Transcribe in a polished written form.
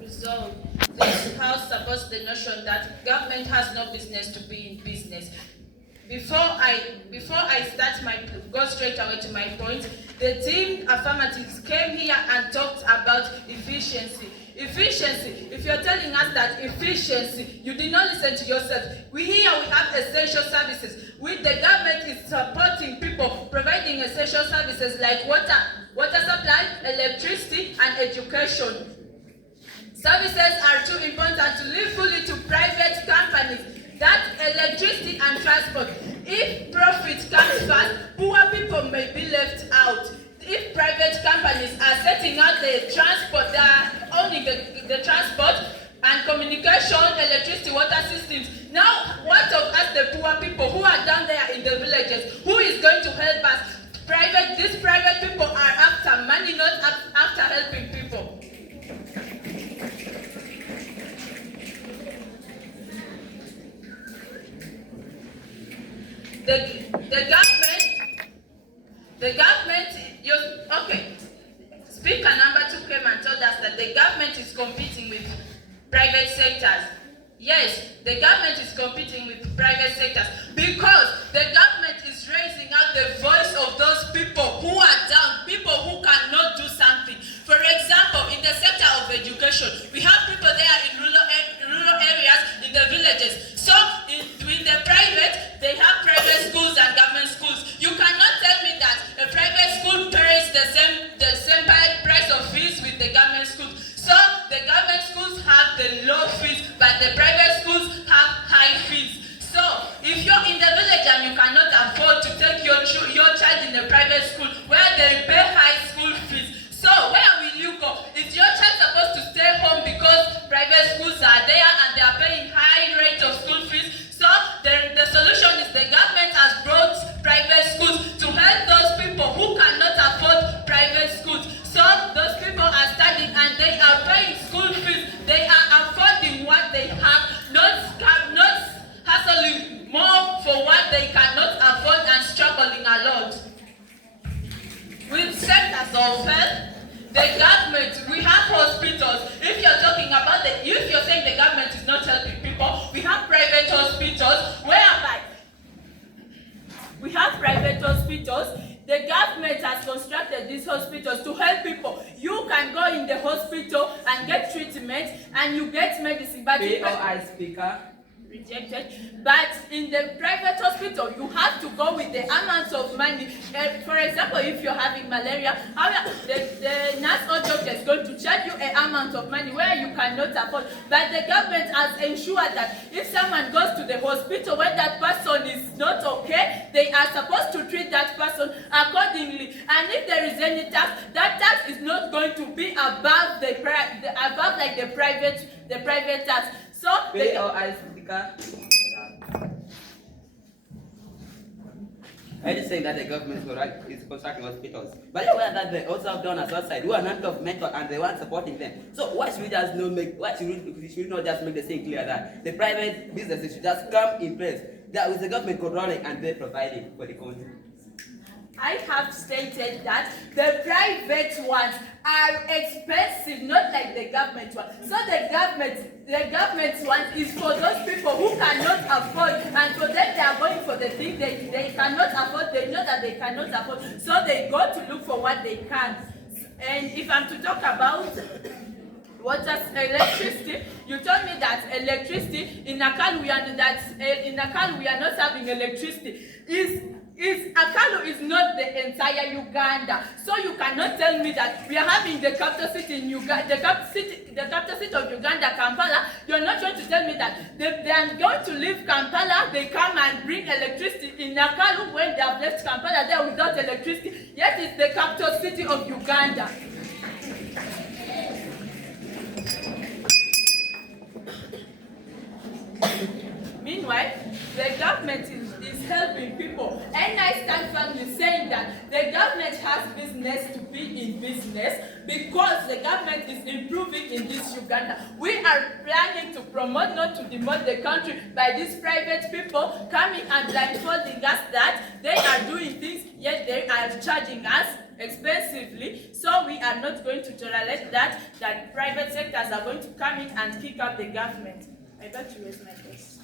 Resolve. This House supports the notion that government has no business to be in business. Before I go straight away to my point, the team affirmatives came here and talked about efficiency. Efficiency. If you're telling us that efficiency, you did not listen to yourself. We have essential services. The government is supporting people, providing essential services like water supply, electricity, and education. Services are too important to leave fully to private companies. That electricity and transport. If profit comes first, poor people may be left out. If private companies are setting out the transport, they are owning the transport and communication, electricity, water systems. Now, what of us, the poor people who are down there in the villages? Who is going to help us? These private people are after money, not after helping people. The government, okay. Speaker number 2 came and told us that the government is competing with private sectors. Yes, the government is competing with private sectors because the government is raising out the voice of those people who are down, people who cannot do something. For example, in the sector of education, we have people there in rural areas, in the villages. So, in the private, they have private schools and government schools. You cannot tell me that a private school pays the same price of fees with the government schools. So, the government schools have the low fees, but the private schools have high fees. So, if you're in the village and you cannot afford to take your child in a private school where they pay high school fees, so where will you go? Is your child supposed to stay home because private schools are there and they are paying high rate of school fees? So the solution is the government has brought private schools to help those people who cannot afford private schools. So those people are studying and they are paying school fees. They are affording what they have, not hustling more for what they cannot afford and struggling a lot. With sectors of health, the government, we have hospitals. If you're talking about if you're saying the government is not helping people, we have private hospitals whereby the government has constructed these hospitals to help people. You can go in the hospital and get treatment and you get medicine, but speaker. Rejected. But in the private hospital, you have to go with the amounts of money. For example, if you're having malaria, the nurse or doctor is going to charge you an amount of money where you cannot afford. But the government has ensured that if someone goes to the hospital when that person is not okay, they are supposed to treat that person accordingly. And if there is any tax, that tax is not going to be above the private tax. So I just saying that the government is constructing hospitals, but you're aware that they also have donors outside who are non-governmental and they weren't supporting them. So why should we not just make the thing clear that the private businesses should just come in place that with the government controlling and they providing for the country? I have stated that the private ones are expensive, not like the government one. So the government one is for those people who cannot afford, and for them they are going for the thing they cannot afford. They know that they cannot afford, so they go to look for what they can. And if I'm to talk about electricity, you told me that electricity in Akalu we are not having electricity. Akalu is not the entire Uganda, so you cannot tell me that we are having the capital city in Uganda, the capital city of Uganda, Kampala. You're not trying to tell me that they are going to leave Kampala, they come and bring electricity in Akalu when they have left Kampala there without electricity. Yet it's the capital city of Uganda. Meanwhile, the government is helping people. And I stand firmly saying that the government has business to be in business because the government is improving in this Uganda. We are planning to promote, not to demote the country by these private people coming and blindfolding us that they are doing things, yet they are charging us expensively. So we are not going to tolerate that private sectors are going to come in and kick out the government. I bet you raise my case.